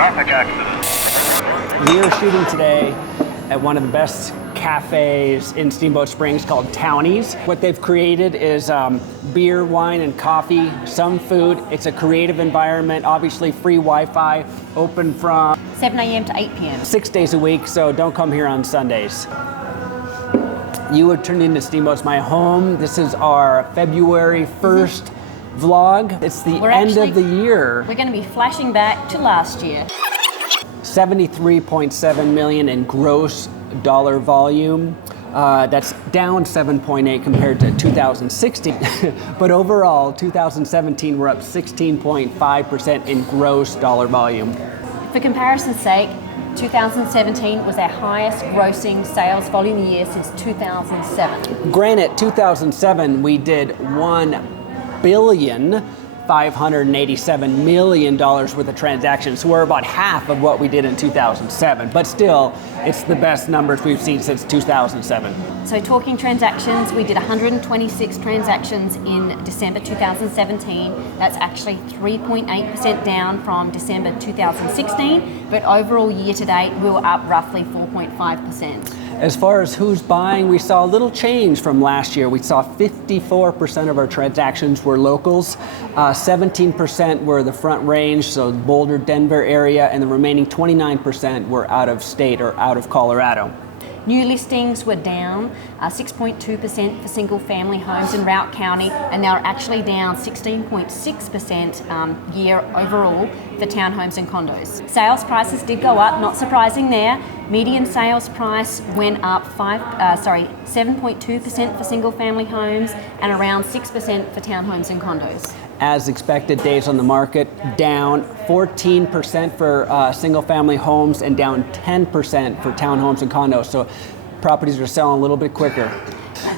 traffic accident. We are shooting today at one of the best cafes in Steamboat Springs called Townies. What they've created is beer, wine, and coffee, some food. It's a creative environment, obviously free Wi-Fi, open from 7 a.m. to 8 p.m. 6 days a week, so don't come here on Sundays. You have turned into Steamboats My Home. This is our February 1st vlog. It's the end of the year. We're going to be flashing back to last year. 73.7 million in gross dollar volume. That's down 7.8 compared to 2016. But overall, 2017, we're up 16.5% in gross dollar volume. For comparison's sake, 2017 was our highest grossing sales volume year since 2007. Granted, 2007, we did $1,587 million worth of transactions. So we're about half of what we did in 2007. But still, it's the best numbers we've seen since 2007. So talking transactions, we did 126 transactions in December 2017. That's actually 3.8% down from December 2016. But overall year to date, we were up roughly 4.5%. As far as who's buying, we saw a little change from last year. We saw 54% of our transactions were locals, 17% were the Front Range, so Boulder, Denver area, and the remaining 29% were out of state or out of Colorado. New listings were down 6.2% for single family homes in Routt County, and they were actually down 16.6% year overall for townhomes and condos. Sales prices did go up, not surprising there. Median sales price went up 7.2% for single family homes and around 6% for townhomes and condos. As expected, days on the market down 14% for single family homes and down 10% for townhomes and condos. So properties are selling a little bit quicker.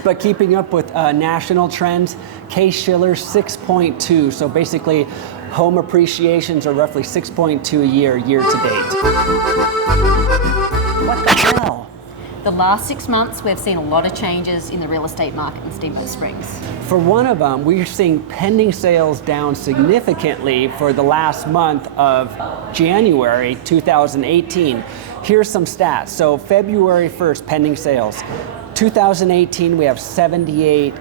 But keeping up with national trends, Case-Shiller 6.2. So basically, home appreciations are roughly 6.2 a year to date. What the hell? The last 6 months, we've seen a lot of changes in the real estate market in Steamboat Springs. For one of them, we're seeing pending sales down significantly for the last month of January 2018. Here's some stats. So February 1st, pending sales. 2018, we have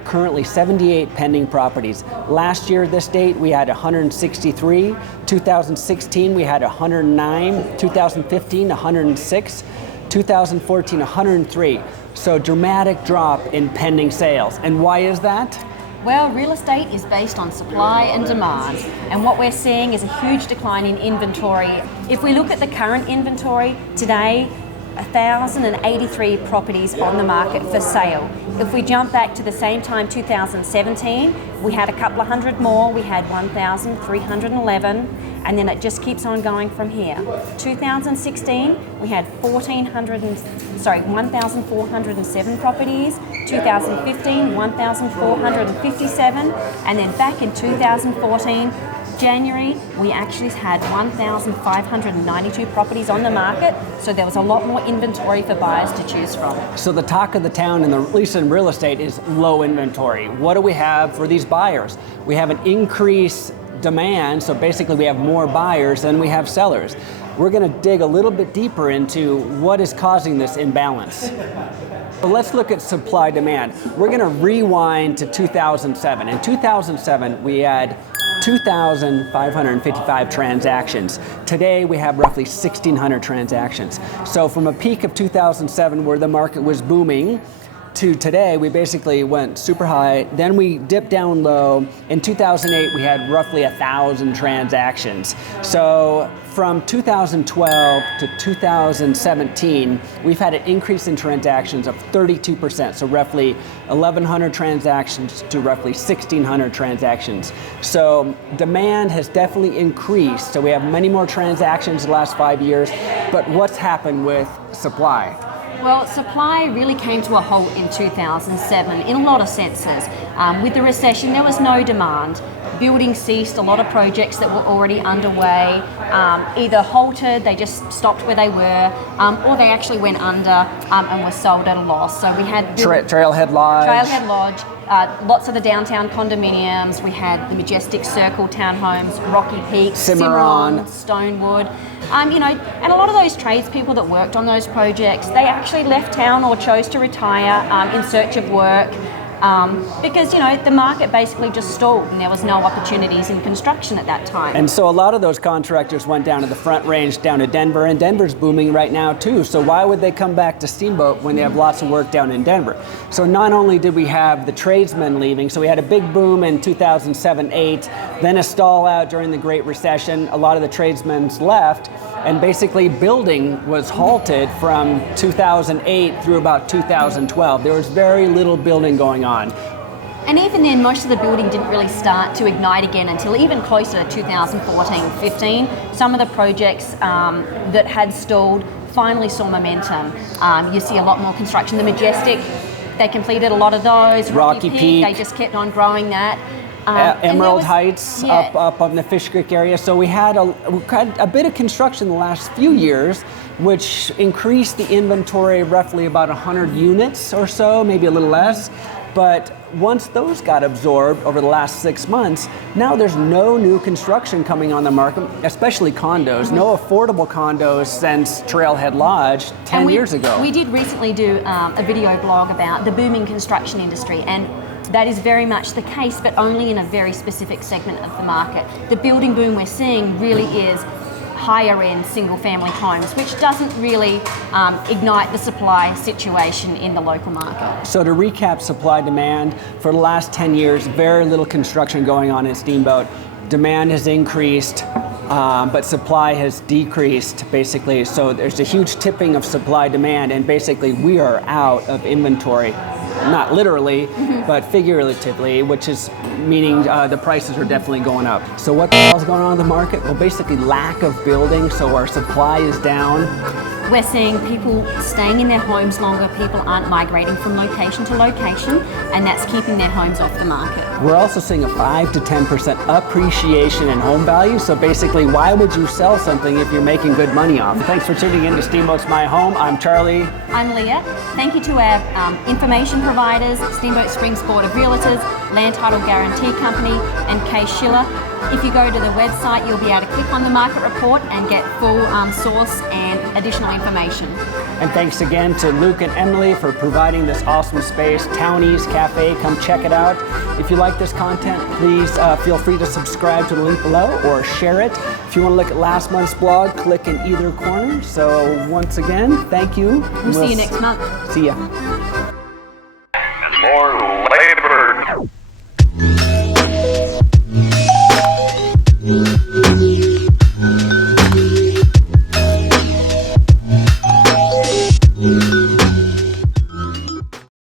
currently 78 pending properties. Last year, this date, we had 163. 2016, we had 109. 2015, 106. 2014, 103. So dramatic drop in pending sales. And why is that? Well, real estate is based on supply and demand, and what we're seeing is a huge decline in inventory. If we look at the current inventory today, 1,083 properties on the market for sale. If we jump back to the same time, 2017, we had a couple of hundred more. We had 1,311, and then it just keeps on going from here. 2016, we had 1,407 properties. 2015, 1,457, and then back in 2014, January, we actually had 1,592 properties on the market, so there was a lot more inventory for buyers to choose from. So the talk of the town, at least in real estate, is low inventory. What do we have for these buyers? We have an increased demand, so basically we have more buyers than we have sellers. We're going to dig a little bit deeper into what is causing this imbalance. So let's look at supply demand. We're going to rewind to 2007. In 2007, we had 2,555 transactions. Today, we have roughly 1,600 transactions. So from a peak of 2007 where the market was booming to today, we basically went super high, then we dipped down low. In 2008, we had roughly 1,000 transactions. So from 2012 to 2017, we've had an increase in transactions of 32%, so roughly 1,100 transactions to roughly 1,600 transactions. So demand has definitely increased, so we have many more transactions in the last 5 years, but what's happened with supply? Well, supply really came to a halt in 2007 in a lot of senses. With the recession, there was no demand. Building ceased, a lot of projects that were already underway either halted, they just stopped where they were, or they actually went under and were sold at a loss. So we had Trailhead Lodge. Lots of the downtown condominiums. We had the Majestic Circle townhomes, Rocky Peak, Cimarron, Stonewood. And a lot of those tradespeople that worked on those projects, they actually left town or chose to retire in search of work. Because the market basically just stalled and there was no opportunities in construction at that time. And so a lot of those contractors went down to the Front Range, down to Denver, and Denver's booming right now too. So why would they come back to Steamboat when they have lots of work down in Denver? So not only did we have the tradesmen leaving, so we had a big boom in 2007-8, then a stall out during the Great Recession. A lot of the tradesmen left, and basically building was halted from 2008 through about 2012. There was very little building going on. And even then, most of the building didn't really start to ignite again until even closer to 2014-15. Some of the projects that had stalled finally saw momentum. You see a lot more construction. The Majestic, they completed a lot a lot of those. Rocky Peak. They just kept on growing that. Emerald Heights up on the Fish Creek area. So we had a bit of construction the last few years, which increased the inventory roughly about 100 units or so, maybe a little less. But once those got absorbed over the last 6 months, now there's no new construction coming on the market, especially condos, no affordable condos since Trailhead Lodge 10 years ago. We did recently do a video blog about the booming construction industry, and that is very much the case, but only in a very specific segment of the market. The building boom we're seeing really is higher end single family homes, which doesn't really ignite the supply situation in the local market. So to recap supply demand, for the last 10 years, very little construction going on in Steamboat. Demand has increased, but supply has decreased basically. So there's a huge tipping of supply demand, and basically we are out of inventory. Not literally, but figuratively, which is meaning the prices are definitely going up. So what the hell's going on in the market? Well, basically lack of building, so our supply is down. We're seeing people staying in their homes longer. People aren't migrating from location to location, and that's keeping their homes off the market. We're also seeing a 5 to 10% appreciation in home value. So basically, why would you sell something if you're making good money off it? Thanks for tuning in to Steamboat's My Home. I'm Charlie. I'm Leah. Thank you to our information providers, Steamboat Springs Board of Realtors, Land Title Guarantee Company, and Kay Schiller. If you go to the website, you'll be able to click on the market report and get full source and additional information. And thanks again to Luke and Emily for providing this awesome space. Townies Cafe, come check it out. If you like this content, please feel free to subscribe to the link below or share it. If you want to look at last month's blog, click in either corner. So once again, thank you. We'll see you next month. See ya.